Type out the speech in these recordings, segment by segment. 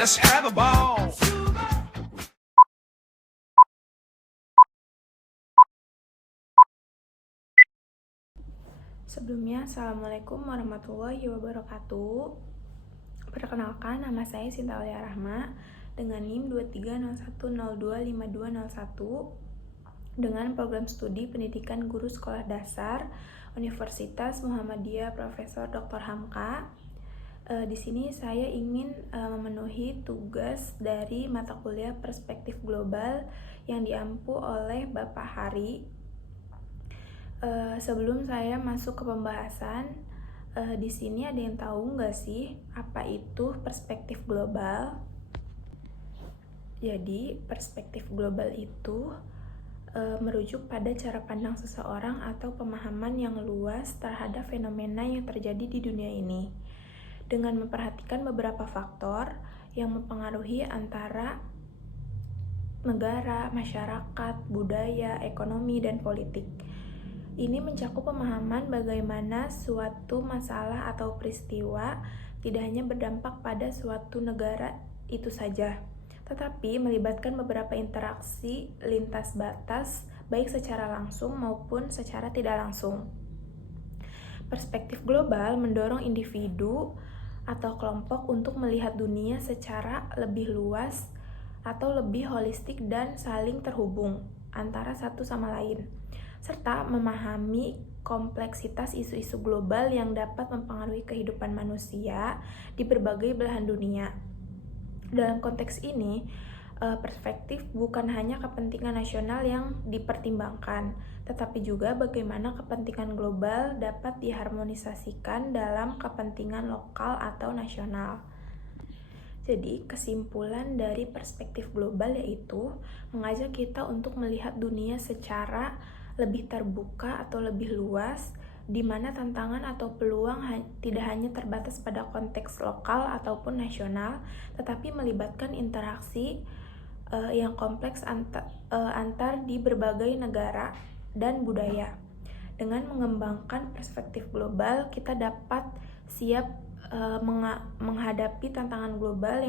Let's have a ball. Sebelumnya, Assalamualaikum warahmatullahi wabarakatuh. Perkenalkan, nama saya Sinta Aulia Rahma dengan NIM 2301025201 dengan program studi Pendidikan Guru Sekolah Dasar Universitas Muhammadiyah Profesor Dr. Hamka. Di sini saya ingin memenuhi tugas dari mata kuliah Perspektif Global yang diampu oleh Bapak Hari. Sebelum saya masuk ke pembahasan, di sini ada yang tahu nggak sih apa itu perspektif global? Jadi, perspektif global itu merujuk pada cara pandang seseorang atau pemahaman yang luas terhadap fenomena yang terjadi di dunia ini, dengan memperhatikan beberapa faktor yang mempengaruhi antara negara, masyarakat, budaya, ekonomi, dan politik. Ini mencakup pemahaman bagaimana suatu masalah atau peristiwa tidak hanya berdampak pada suatu negara itu saja, tetapi melibatkan beberapa interaksi lintas batas, baik secara langsung maupun secara tidak langsung. Perspektif global mendorong individu atau kelompok untuk melihat dunia secara lebih luas atau lebih holistik dan saling terhubung antara satu sama lain, serta memahami kompleksitas isu-isu global yang dapat mempengaruhi kehidupan manusia di berbagai belahan dunia. Dalam konteks ini, perspektif bukan hanya kepentingan nasional yang dipertimbangkan, tetapi juga bagaimana kepentingan global dapat diharmonisasikan dalam kepentingan lokal atau nasional. Jadi, kesimpulan dari perspektif global yaitu mengajak kita untuk melihat dunia secara lebih terbuka atau lebih luas, di mana tantangan atau peluang tidak hanya terbatas pada konteks lokal ataupun nasional, tetapi melibatkan interaksi yang kompleks antar di berbagai negara dan budaya. Dengan mengembangkan perspektif global, kita dapat siap menghadapi tantangan global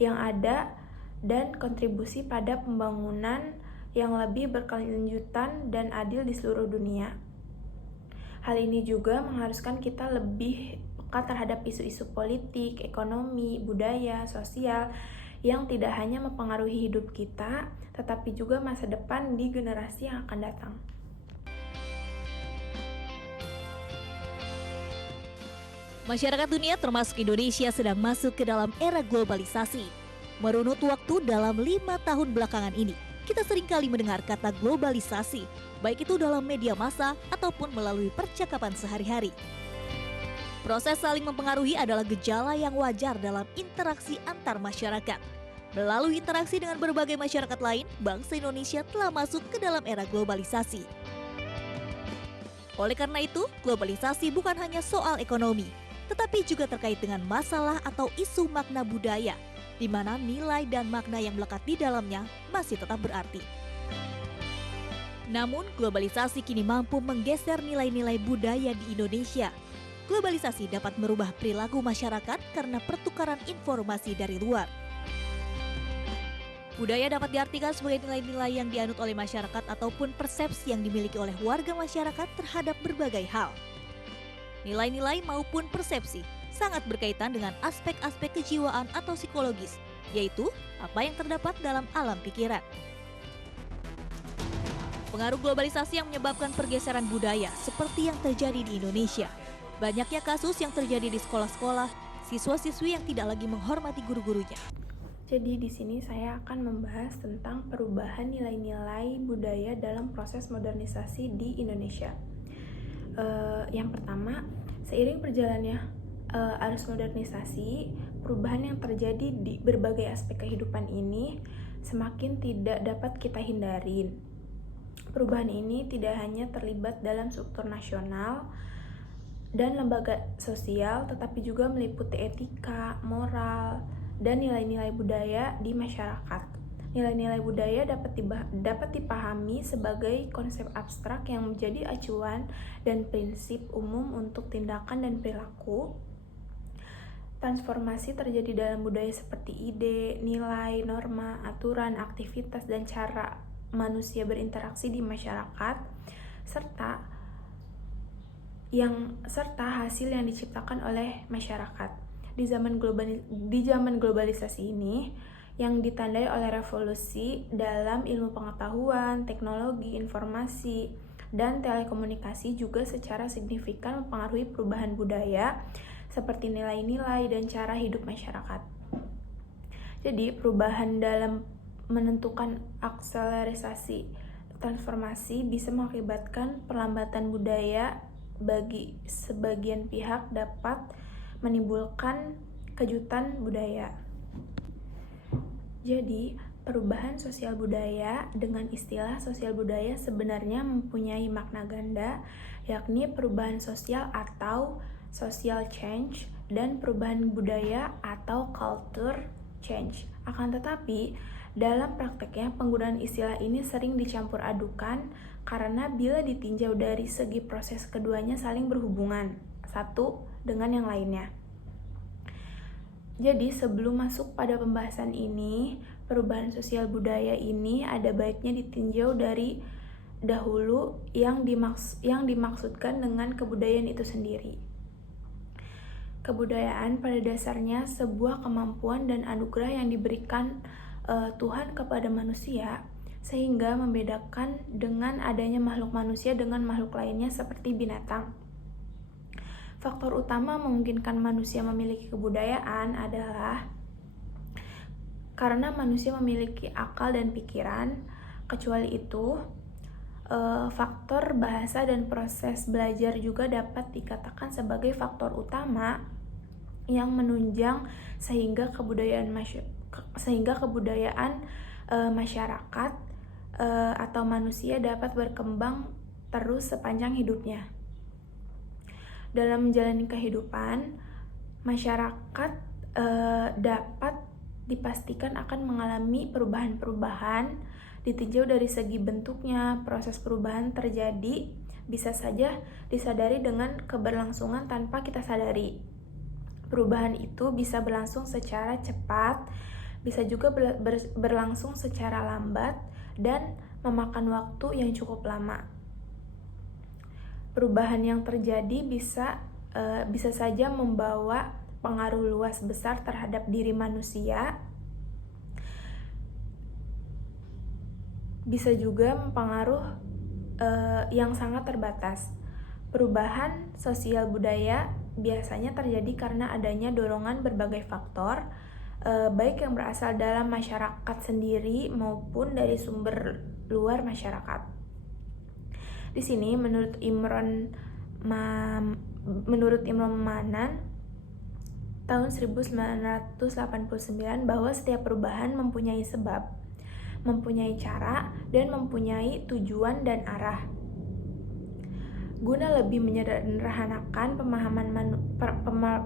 yang ada dan kontribusi pada pembangunan yang lebih berkelanjutan dan adil di seluruh dunia. Hal ini juga mengharuskan kita lebih peka terhadap isu-isu politik, ekonomi, budaya, sosial yang tidak hanya mempengaruhi hidup kita, tetapi juga masa depan di generasi yang akan datang. Masyarakat dunia termasuk Indonesia sedang masuk ke dalam era globalisasi. Merunut waktu dalam 5 tahun belakangan ini, kita seringkali mendengar kata globalisasi, baik itu dalam media massa ataupun melalui percakapan sehari-hari. Proses saling mempengaruhi adalah gejala yang wajar dalam interaksi antar masyarakat. Melalui interaksi dengan berbagai masyarakat lain, bangsa Indonesia telah masuk ke dalam era globalisasi. Oleh karena itu, globalisasi bukan hanya soal ekonomi, tetapi juga terkait dengan masalah atau isu makna budaya, di mana nilai dan makna yang melekat di dalamnya masih tetap berarti. Namun, globalisasi kini mampu menggeser nilai-nilai budaya di Indonesia. Globalisasi dapat merubah perilaku masyarakat karena pertukaran informasi dari luar. Budaya dapat diartikan sebagai nilai-nilai yang dianut oleh masyarakat ataupun persepsi yang dimiliki oleh warga masyarakat terhadap berbagai hal. Nilai-nilai maupun persepsi sangat berkaitan dengan aspek-aspek kejiwaan atau psikologis, yaitu apa yang terdapat dalam alam pikiran. Pengaruh globalisasi yang menyebabkan pergeseran budaya seperti yang terjadi di Indonesia. Banyaknya kasus yang terjadi di sekolah-sekolah, siswa-siswi yang tidak lagi menghormati guru-gurunya. Jadi di sini saya akan membahas tentang perubahan nilai-nilai budaya dalam proses modernisasi di Indonesia. Yang pertama, seiring berjalannya arus modernisasi, perubahan yang terjadi di berbagai aspek kehidupan ini semakin tidak dapat kita hindarin. Perubahan ini tidak hanya terlibat dalam struktur nasional dan lembaga sosial, tetapi juga meliputi etika, moral, dan nilai-nilai budaya di masyarakat. Nilai-nilai budaya dapat dipahami sebagai konsep abstrak yang menjadi acuan dan prinsip umum untuk tindakan dan perilaku. Transformasi terjadi dalam budaya seperti ide, nilai, norma, aturan, aktivitas, dan cara manusia berinteraksi di masyarakat, serta hasil yang diciptakan oleh masyarakat. Di zaman globalisasi ini, yang ditandai oleh revolusi dalam ilmu pengetahuan, teknologi, informasi, dan telekomunikasi juga secara signifikan mempengaruhi perubahan budaya seperti nilai-nilai dan cara hidup masyarakat. Jadi, perubahan dalam menentukan akselerasi transformasi bisa mengakibatkan perlambatan budaya bagi sebagian pihak dapat menimbulkan kejutan budaya. Jadi, perubahan sosial budaya dengan istilah sosial budaya sebenarnya mempunyai makna ganda, yakni perubahan sosial atau social change dan perubahan budaya atau culture change. Akan tetapi, dalam prakteknya penggunaan istilah ini sering dicampur adukan karena bila ditinjau dari segi proses keduanya saling berhubungan satu dengan yang lainnya. Jadi sebelum masuk pada pembahasan ini, perubahan sosial budaya ini ada baiknya ditinjau dari dahulu yang dimaksudkan dengan kebudayaan itu sendiri. Kebudayaan pada dasarnya sebuah kemampuan dan anugerah yang diberikan Tuhan kepada manusia sehingga membedakan dengan adanya makhluk manusia dengan makhluk lainnya seperti binatang. Faktor utama memungkinkan manusia memiliki kebudayaan adalah karena manusia memiliki akal dan pikiran. Kecuali itu, faktor bahasa dan proses belajar juga dapat dikatakan sebagai faktor utama yang menunjang sehingga kebudayaan masyarakat atau manusia dapat berkembang terus sepanjang hidupnya. Dalam menjalani kehidupan, masyarakat dapat dipastikan akan mengalami perubahan-perubahan ditinjau dari segi bentuknya. Proses perubahan terjadi bisa saja disadari dengan keberlangsungan tanpa kita sadari. Perubahan itu bisa berlangsung secara cepat, bisa juga berlangsung secara lambat dan memakan waktu yang cukup lama. Perubahan yang terjadi bisa saja membawa pengaruh luas besar terhadap diri manusia, bisa juga mempengaruhi yang sangat terbatas. Perubahan sosial budaya biasanya terjadi karena adanya dorongan berbagai faktor, baik yang berasal dalam masyarakat sendiri maupun dari sumber luar masyarakat. Di sini menurut Imron Manan tahun 1989 bahwa setiap perubahan mempunyai sebab, mempunyai cara, dan mempunyai tujuan dan arah. Guna lebih menyederhanakan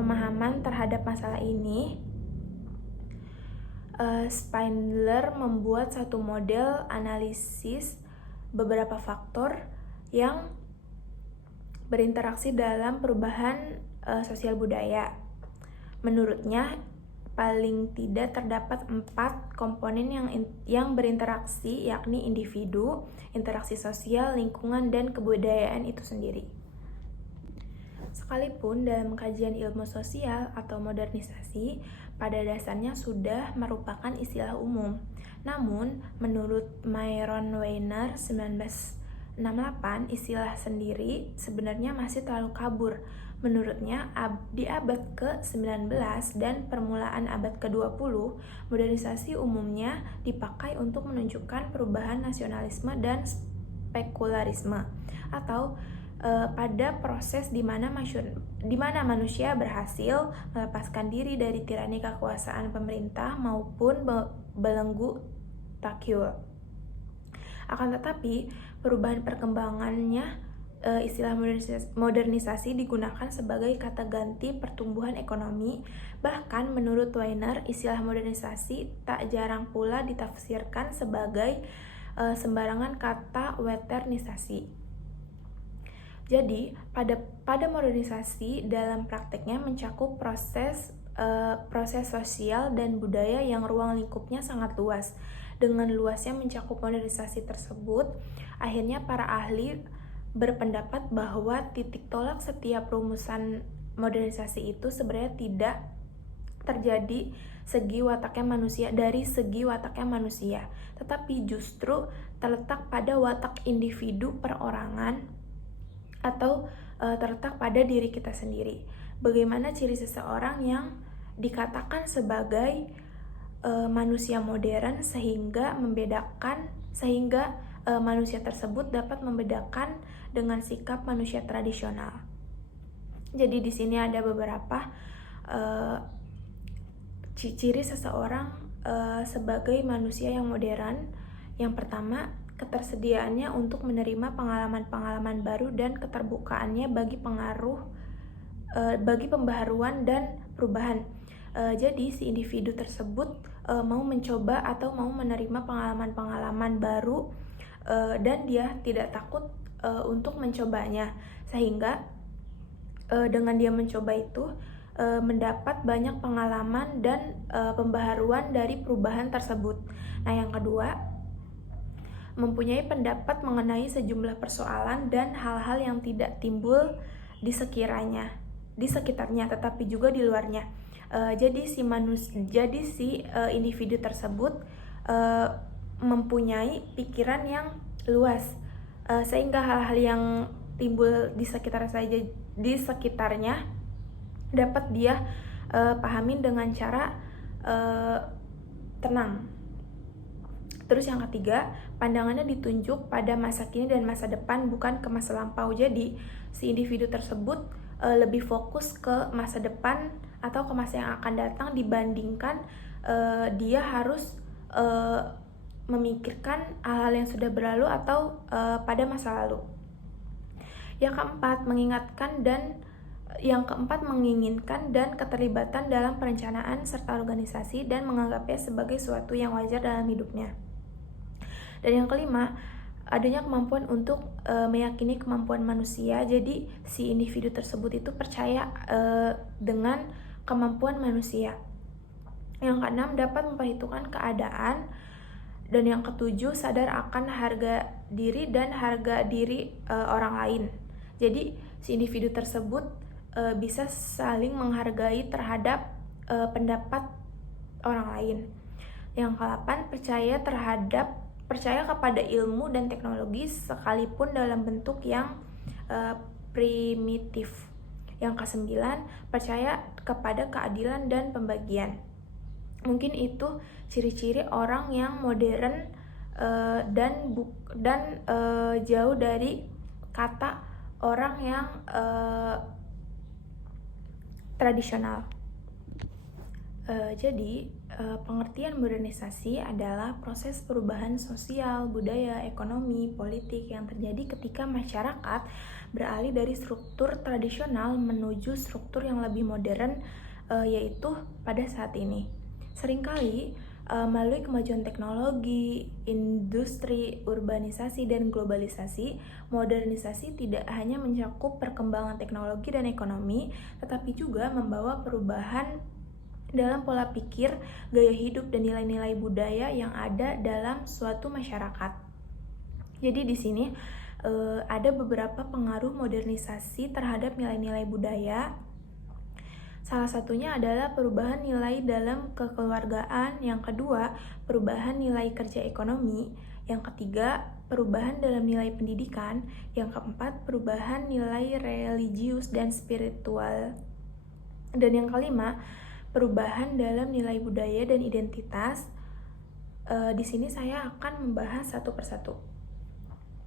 pemahaman terhadap masalah ini, Spindler membuat satu model analisis beberapa faktor yang berinteraksi dalam perubahan sosial budaya. Menurutnya, paling tidak terdapat 4 komponen yang berinteraksi, yakni individu, interaksi sosial, lingkungan, dan kebudayaan itu sendiri. Sekalipun dalam kajian ilmu sosial atau modernisasi pada dasarnya sudah merupakan istilah umum, namun menurut Myron Weiner 1968, istilah sendiri sebenarnya masih terlalu kabur. Menurutnya, di abad ke-19 dan permulaan abad ke-20, modernisasi umumnya dipakai untuk menunjukkan perubahan nasionalisme dan spekularisme, atau pada proses di mana manusia berhasil melepaskan diri dari tirani kekuasaan pemerintah maupun belenggu takyul. Akan tetapi, perubahan perkembangannya, istilah modernisasi digunakan sebagai kata ganti pertumbuhan ekonomi. Bahkan menurut Weiner, istilah modernisasi tak jarang pula ditafsirkan sebagai sembarangan kata westernisasi. Jadi, pada modernisasi dalam prakteknya mencakup proses proses sosial dan budaya yang ruang lingkupnya sangat luas. Dengan luasnya mencakup modernisasi tersebut, akhirnya para ahli berpendapat bahwa titik tolak setiap rumusan modernisasi itu sebenarnya tidak terjadi dari segi wataknya manusia, tetapi justru terletak pada watak individu perorangan atau terletak pada diri kita sendiri. Bagaimana ciri seseorang yang dikatakan sebagai manusia modern sehingga manusia tersebut dapat membedakan dengan sikap manusia tradisional. Jadi di sini ada beberapa ciri seseorang sebagai manusia yang modern. Yang pertama, ketersediaannya untuk menerima pengalaman-pengalaman baru dan keterbukaannya bagi pembaharuan dan perubahan. Jadi si individu tersebut mau mencoba atau mau menerima pengalaman-pengalaman baru dan dia tidak takut untuk mencobanya, sehingga dengan dia mencoba itu mendapat banyak pengalaman dan pembaharuan dari perubahan tersebut. Nah, yang kedua, mempunyai pendapat mengenai sejumlah persoalan dan hal-hal yang tidak timbul di sekitarnya, tetapi juga di luarnya. Jadi si individu tersebut mempunyai pikiran yang luas, sehingga hal-hal yang timbul di sekitarnya dapat dia pahamin dengan cara tenang. Terus yang ketiga, pandangannya ditunjuk pada masa kini dan masa depan, bukan ke masa lampau. Jadi si individu tersebut lebih fokus ke masa depan atau ke masa yang akan datang dibandingkan dia harus memikirkan hal-hal yang sudah berlalu atau pada masa lalu. Yang keempat, menginginkan dan keterlibatan dalam perencanaan serta organisasi dan menganggapnya sebagai suatu yang wajar dalam hidupnya. Dan yang kelima, adanya kemampuan untuk meyakini kemampuan manusia. Jadi si individu tersebut itu percaya dengan kemampuan manusia. Yang keenam, dapat memperhitungkan keadaan. Dan yang ketujuh, sadar akan harga diri dan harga diri orang lain. Jadi si individu tersebut bisa saling menghargai terhadap pendapat orang lain. Yang ke-8, percaya kepada ilmu dan teknologi sekalipun dalam bentuk yang primitif. Yang ke-9, percaya kepada keadilan dan pembagian. Mungkin itu ciri-ciri orang yang modern dan jauh dari kata orang yang tradisional. Jadi pengertian modernisasi adalah proses perubahan sosial, budaya, ekonomi, politik yang terjadi ketika masyarakat beralih dari struktur tradisional menuju struktur yang lebih modern, yaitu pada saat ini. Seringkali melalui kemajuan teknologi, industri, urbanisasi, dan globalisasi, modernisasi tidak hanya mencakup perkembangan teknologi dan ekonomi, tetapi juga membawa perubahan dalam pola pikir, gaya hidup, dan nilai-nilai budaya yang ada dalam suatu masyarakat. Jadi di sini ada beberapa pengaruh modernisasi terhadap nilai-nilai budaya. Salah satunya adalah perubahan nilai dalam kekeluargaan, yang kedua, perubahan nilai kerja ekonomi, yang ketiga, perubahan dalam nilai pendidikan, yang keempat, perubahan nilai religius dan spiritual, dan yang kelima, perubahan dalam nilai budaya dan identitas. Di sini saya akan membahas satu persatu.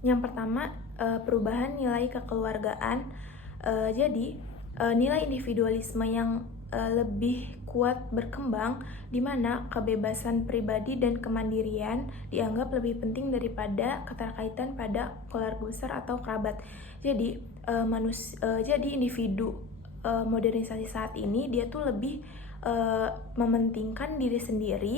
Yang pertama, perubahan nilai kekeluargaan. Jadi nilai individualisme yang lebih kuat berkembang, di mana kebebasan pribadi dan kemandirian dianggap lebih penting daripada keterkaitan pada keluarga besar atau kerabat. Jadi jadi individu modernisasi saat ini dia tuh lebih mementingkan diri sendiri.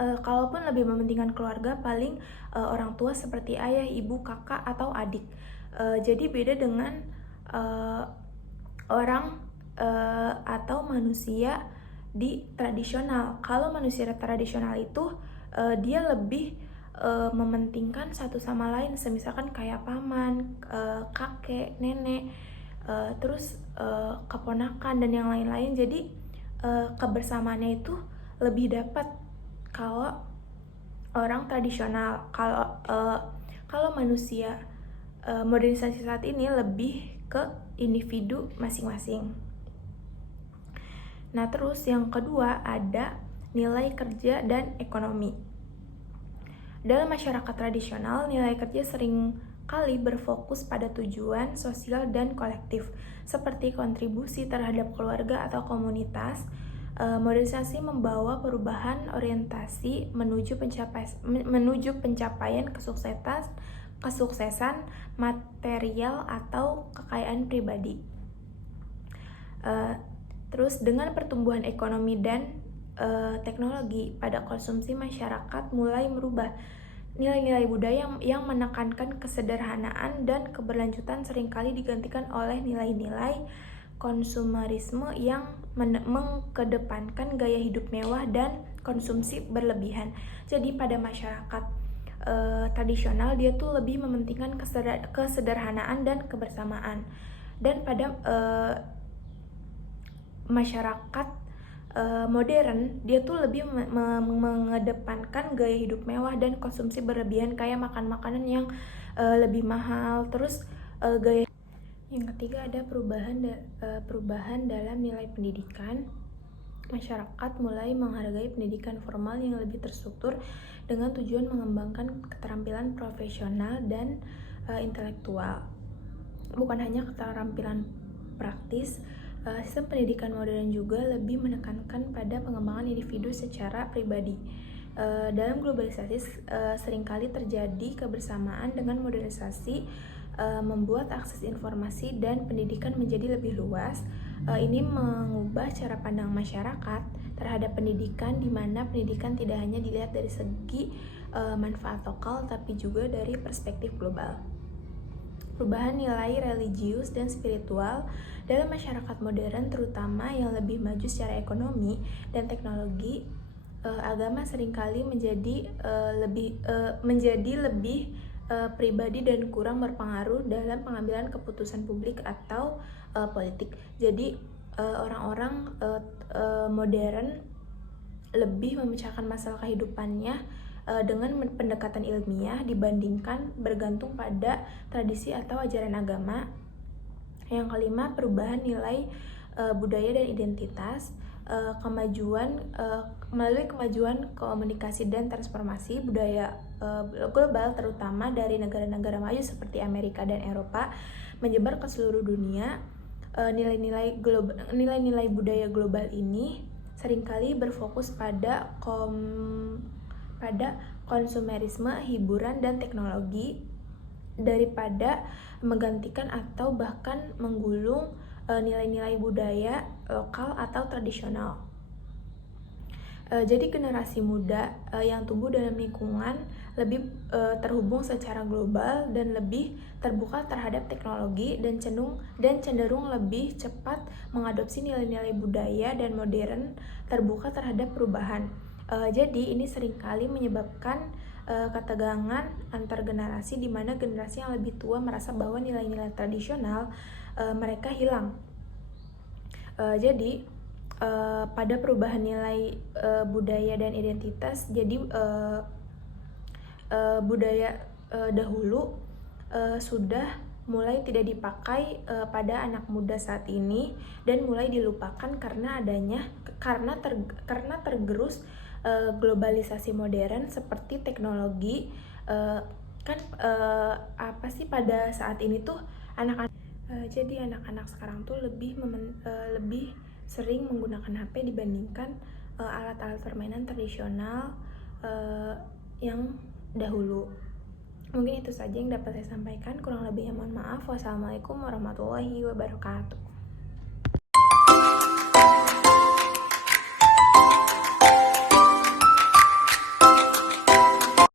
Kalaupun lebih mementingkan keluarga, paling orang tua seperti ayah, ibu, kakak, atau adik. Jadi beda dengan orang atau manusia di tradisional. Kalau manusia tradisional itu dia lebih mementingkan satu sama lain, semisalkan kayak paman, kakek, nenek, terus keponakan dan yang lain-lain. Jadi kebersamaannya itu lebih dapat kalau orang tradisional. Kalau manusia modernisasi saat ini lebih ke individu masing-masing. Nah, terus yang kedua ada nilai kerja dan ekonomi. Dalam masyarakat tradisional, nilai kerja sering kali berfokus pada tujuan sosial dan kolektif, seperti kontribusi terhadap keluarga atau komunitas. Modernisasi membawa perubahan orientasi menuju pencapaian kesuksesan material atau kekayaan pribadi. Terus dengan pertumbuhan ekonomi dan teknologi pada konsumsi, masyarakat mulai merubah nilai-nilai budaya yang menekankan kesederhanaan dan keberlanjutan seringkali digantikan oleh nilai-nilai konsumerisme yang mengedepankan gaya hidup mewah dan konsumsi berlebihan. Jadi pada masyarakat tradisional dia tuh lebih mementingkan kesederhanaan dan kebersamaan, dan pada masyarakat modern dia tuh lebih mengedepankan gaya hidup mewah dan konsumsi berlebihan, kayak makan makanan yang lebih mahal. Terus gaya yang ketiga ada perubahan dalam nilai pendidikan. Masyarakat mulai menghargai pendidikan formal yang lebih terstruktur dengan tujuan mengembangkan keterampilan profesional dan intelektual, bukan hanya keterampilan praktis. Sistem pendidikan modern juga lebih menekankan pada pengembangan individu secara pribadi. Dalam globalisasi seringkali terjadi kebersamaan dengan modernisasi membuat akses informasi dan pendidikan menjadi lebih luas. Ini mengubah cara pandang masyarakat terhadap pendidikan, di mana pendidikan tidak hanya dilihat dari segi manfaat lokal, tapi juga dari perspektif global. Perubahan nilai religius dan spiritual dalam masyarakat modern, terutama yang lebih maju secara ekonomi dan teknologi. Agama seringkali menjadi lebih pribadi dan kurang berpengaruh dalam pengambilan keputusan publik atau politik. Jadi orang-orang modern lebih memecahkan masalah kehidupannya dengan pendekatan ilmiah dibandingkan bergantung pada tradisi atau ajaran agama. Yang kelima, perubahan nilai budaya dan identitas. Melalui kemajuan komunikasi dan transformasi budaya global, terutama dari negara-negara maju seperti Amerika dan Eropa, menyebar ke seluruh dunia. Nilai-nilai budaya global ini seringkali berfokus pada konsumerisme, hiburan, dan teknologi daripada menggantikan atau bahkan menggulung nilai-nilai budaya lokal atau tradisional. Jadi generasi muda yang tumbuh dalam lingkungan lebih terhubung secara global dan lebih terbuka terhadap teknologi, dan cenderung lebih cepat mengadopsi nilai-nilai budaya dan modern, terbuka terhadap perubahan. Jadi ini seringkali menyebabkan ketegangan antar generasi, di mana generasi yang lebih tua merasa bahwa nilai-nilai tradisional mereka hilang. Jadi pada perubahan nilai budaya dan identitas, jadi budaya dahulu sudah mulai tidak dipakai pada anak muda saat ini, dan mulai dilupakan karena tergerus globalisasi modern seperti teknologi. Pada saat ini tuh jadi anak-anak sekarang tuh lebih sering menggunakan HP dibandingkan alat-alat permainan tradisional yang dahulu. Mungkin itu saja yang dapat saya sampaikan, kurang lebihnya mohon maaf. Wassalamualaikum warahmatullahi wabarakatuh.